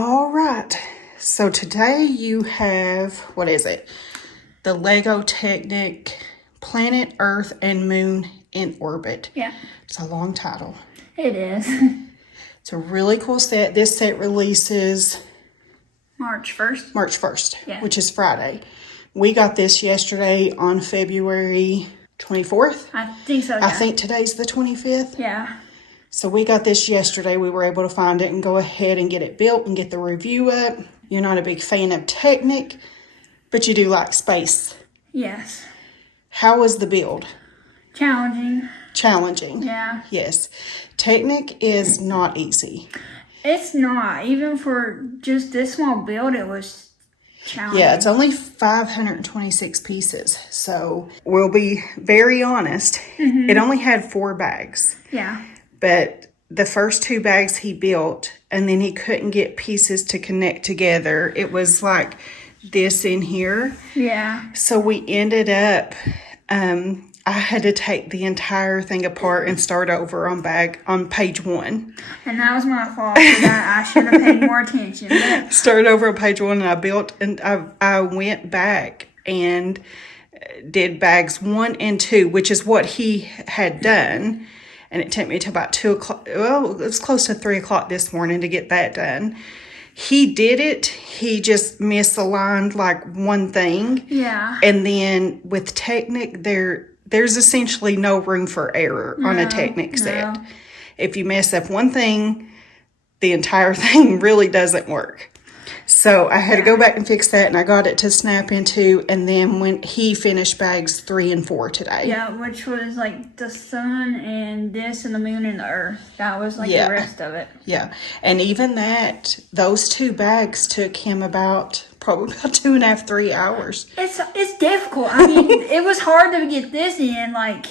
All right. So today you have, what is it? The Lego Technic Planet, Earth, and Moon in Orbit. Yeah. It's a long title. It is. It's a really cool set. This set releases March 1st. March 1st, Yeah. which is Friday. We got this yesterday on February 24th. I think so, yeah. I think today's the 25th. Yeah. So we got this yesterday. We were able to find it and go ahead and get it built and get the review up. You're not a big fan of Technic, but you do like space. Yes. How was the build? Challenging. Challenging. Yeah. Yes. Technic is not easy. It's not. Even for just this small build, it was challenging. Yeah, it's only 526 pieces. So we'll be very honest. It only had 4 bags. Yeah. But the first 2 bags he built, and then he couldn't get pieces to connect together. It was like this in here. Yeah. So we ended up, I had to take the entire thing apart and start over on page 1. And that was my fault for that. I should have paid more attention. But Start over on page 1, and I built, and I went back and did bags 1 and 2, which is what he had done. And it took me to about 2 o'clock. Well, it was close to 3 o'clock this morning to get that done. He did it. He just misaligned like one thing. yeah. And then with Technic, there's essentially no room for error on a Technic set. No. If you mess up one thing, the entire thing really doesn't work. So I had to go back and fix that, and I got it to snap into, and then when he finished bags 3 and 4 today. Yeah, which was like the sun and this and the moon and the earth. That was like Yeah. the rest of it. Yeah. And even those 2 bags took him probably about 2.5, 3 hours. It's difficult. I mean, it was hard to get this in, like,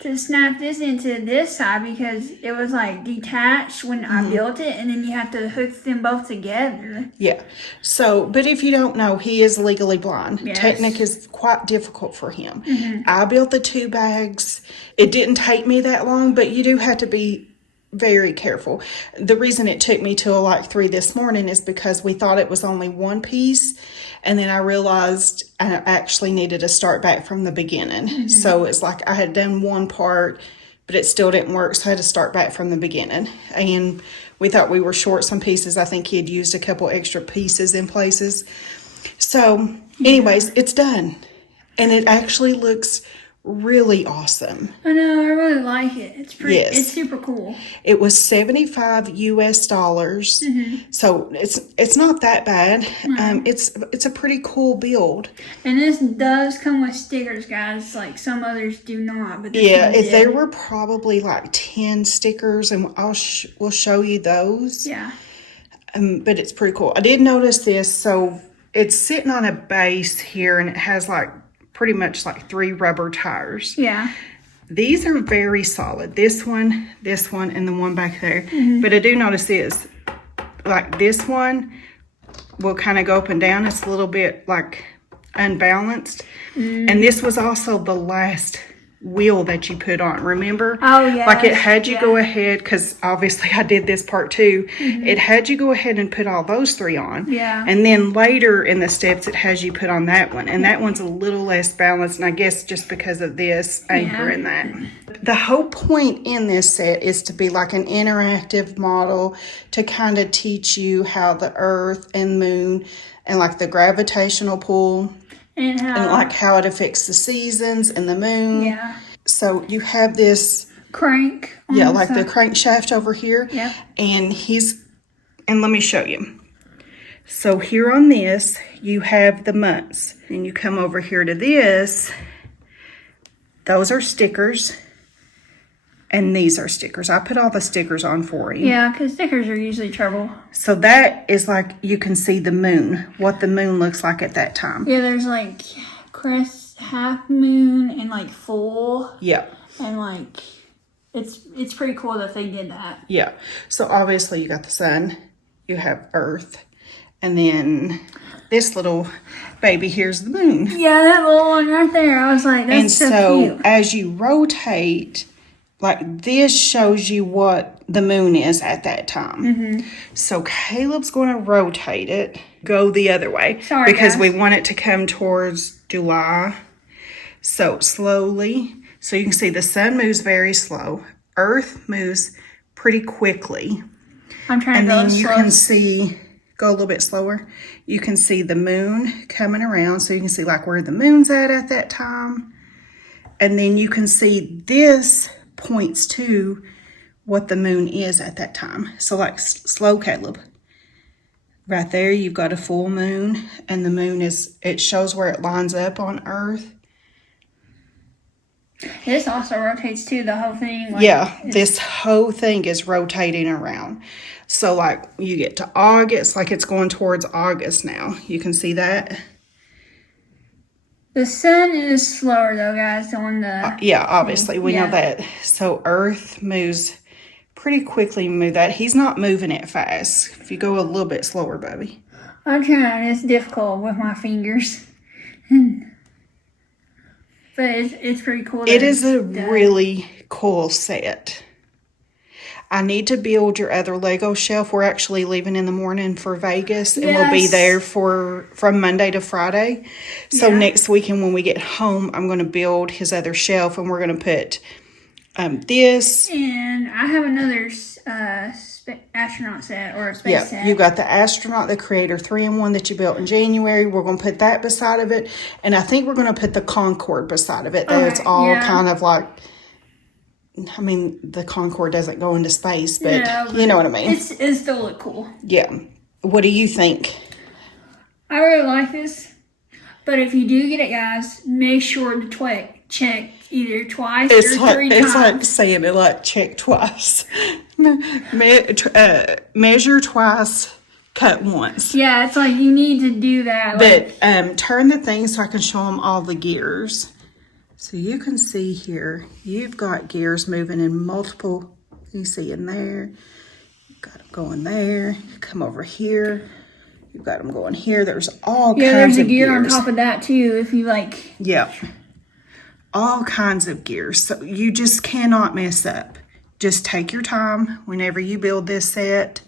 to snap this into this side because it was like detached when I built it, and then you have to hook them both together. Yeah. So, but if you don't know, he is legally blind. Yes. Technic is quite difficult for him. I built the 2 bags. It didn't take me that long, but you do have to be very careful. The reason it took me till like 3 this morning is because we thought it was only 1 piece, and then I realized I actually needed to start back from the beginning. So it's like I had done 1 part, but it still didn't work, so I had to start back from the beginning. And we thought we were short some pieces. I think he had used a couple extra pieces in places. So anyways, it's done, and it actually looks really awesome. I know, I really like it. It's pretty. Yes. It's super cool. It was $75 US. So it's not that bad. It's a pretty cool build. And this does come with stickers, guys. Like some others do not. But this Yeah, one did. there were probably like 10 stickers, and we'll show you those. Yeah. But it's pretty cool. I did notice this. So it's sitting on a base here, and it has like pretty much like 3 rubber tires. Yeah. These are very solid. This one, and the one back there. But I do notice this. Like this one will kind of go up and down. It's a little bit like unbalanced. And this was also the last wheel that you put on, remember? Oh, yeah. Like it had you go ahead, because obviously I did this part too. It had you go ahead and put all those 3 on. Yeah. And then later in the steps, it has you put on that one. And that one's a little less balanced, and I guess just because of this anchor in that. The whole point in this set is to be like an interactive model to kind of teach you how the Earth and Moon and like the gravitational pull And how it affects the seasons and the moon. Yeah. So you have this Crank. on yeah, the like the side. crankshaft over here. Yeah. And let me show you. So here on this, you have the months. And you come over here to this. Those are stickers. And these are stickers. I put all the stickers on for you. Yeah, because stickers are usually trouble. So that is like, you can see the moon, what the moon looks like at that time. Yeah, there's like crest, half moon, and like full. Yeah. And like, it's pretty cool that they did that. Yeah. So obviously you got the sun, you have Earth, and then this little baby here's the moon. Yeah, that little one right there. I was like, that's And so cute. as you rotate, like this shows you what the moon is at that time. So Caleb's going to rotate it, go the other way. Sorry, because guys. we want it to come towards July. So slowly. So you can see the sun moves very slow. Earth moves pretty quickly. I'm trying And to go then slow. you can see, go a little bit slower. You can see the moon coming around. So you can see like where the moon's at that time. And then you can see this points to what the moon is at that time. So like slow, Caleb. Right there, you've got a full moon, and the moon it shows where it lines up on Earth. This also rotates too, the whole thing. Like, yeah, this whole thing is rotating around. So like you get to August, like it's going towards August now. You can see that. The sun is slower though, guys, on the... yeah, obviously, we know that. So Earth moves pretty quickly. Move that. He's not moving it fast. If you go a little bit slower, Bubby. I'm trying. It's difficult with my fingers. But it's pretty cool. It is a really cool set. I need to build your other Lego shelf. We're actually leaving in the morning for Vegas, and we'll be there from Monday to Friday. So next weekend when we get home, I'm going to build his other shelf, and we're going to put this. And I have another astronaut set or a space set. You got the astronaut, the creator 3-in-1 that you built in January. We're going to put that beside of it, and I think we're going to put the Concorde beside of it. It's all kind of like... I mean, the Concorde doesn't go into space, but you know what I mean. It still look cool. Yeah. What do you think? I really like this. But if you do get it, guys, make sure to check either twice or 3 times. It's like saying it like check twice. Measure twice, cut once. Yeah, it's like you need to do that. But turn the thing so I can show them all the gears. So you can see here, you've got gears moving in multiple, you see in there, you've got them going there, come over here, you've got them going here, there's all kinds of gears. Yeah, there's a gear on top of that too, if you like. Yeah, all kinds of gears, so you just cannot mess up. Just take your time whenever you build this set.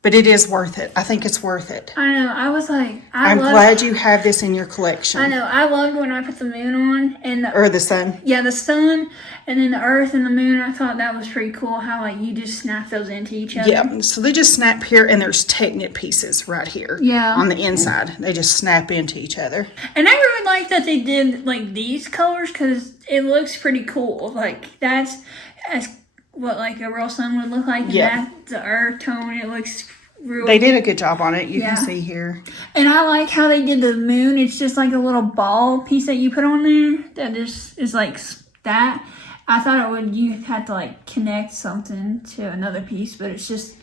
But it is worth it. I think it's worth it. I know. I was like, I'm glad you have this in your collection. I know. I loved when I put the moon on and or the sun. Yeah, the sun and then the earth and the moon. I thought that was pretty cool. How like you just snap those into each other. Yeah. So they just snap here, and there's Technic pieces right here. Yeah. On the inside, they just snap into each other. And I really like that they did like these colors because it looks pretty cool. Like that's what like a real sun would look like. And that's the earth tone. It looks real. They did a good job on it. You can see here. And I like how they did the moon. It's just like a little ball piece that you put on there that is like that. I thought you had to like connect something to another piece, but it's just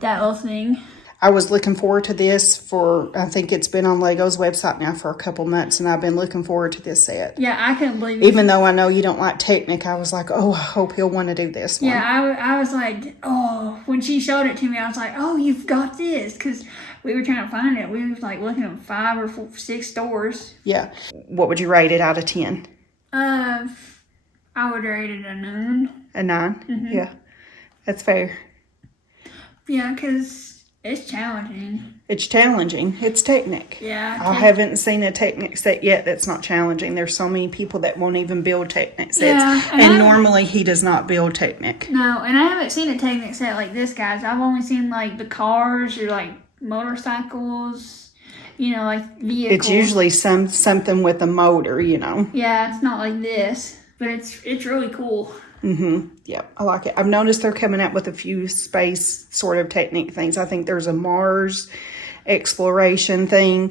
that little thing. I was looking forward to this I think it's been on Lego's website now for a couple months, and I've been looking forward to this set. Yeah, I couldn't believe it. Even though I know you don't like Technic, I was like, oh, I hope he'll want to do this one. Yeah, I was like, oh, when she showed it to me, I was like, oh, you've got this, because we were trying to find it. We were like looking at 5 or 6 stores. Yeah. What would you rate it out of 10? I would rate it a 9. A 9? Mm-hmm. Yeah. That's fair. Yeah, because it's challenging. It's challenging. It's Technic. Yeah. I haven't seen a Technic set yet that's not challenging. There's so many people that won't even build Technic sets. Yeah, and normally he does not build Technic. No, and I haven't seen a Technic set like this, guys. I've only seen like the cars or like motorcycles, like vehicles. It's usually something with a motor, Yeah, it's not like this, but it's really cool. Mm-hmm. Yeah, I like it. I've noticed they're coming out with a few space sort of Technic things. I think there's a Mars exploration thing,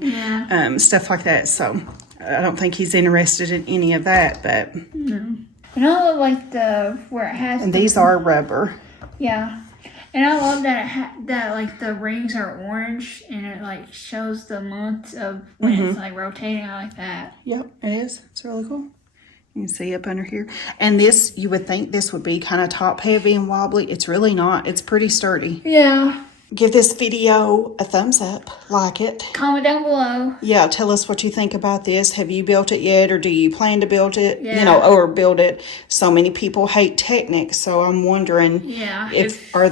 stuff like that. So I don't think he's interested in any of that, but. No. And I love like where it has. And these are rubber. Yeah, and I love that that like the rings are orange and it like shows the months of when it's like rotating. I like that. Yep, it is. It's really cool. You can see up under here. And this, you would think this would be kind of top heavy and wobbly. It's really not. It's pretty sturdy. Yeah. Give this video a thumbs up, like it. Comment down below. Yeah, tell us what you think about this. Have you built it yet, or do you plan to build it? Yeah. You know, or build it. So many people hate Technic, so I'm wondering if are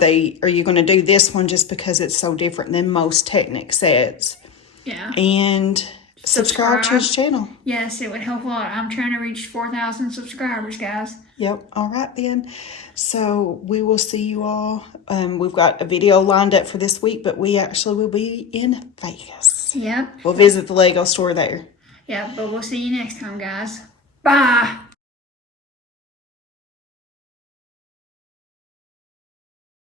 you going to do this one just because it's so different than most Technic sets? Yeah. And subscribe to his channel. Yes, it would help a lot. I'm trying to reach 4,000 subscribers, guys. Yep. All right, then. So we will see you all. We've got a video lined up for this week, but we actually will be in Vegas. Yep. We'll visit the Lego store there. Yeah, but we'll see you next time, guys. Bye.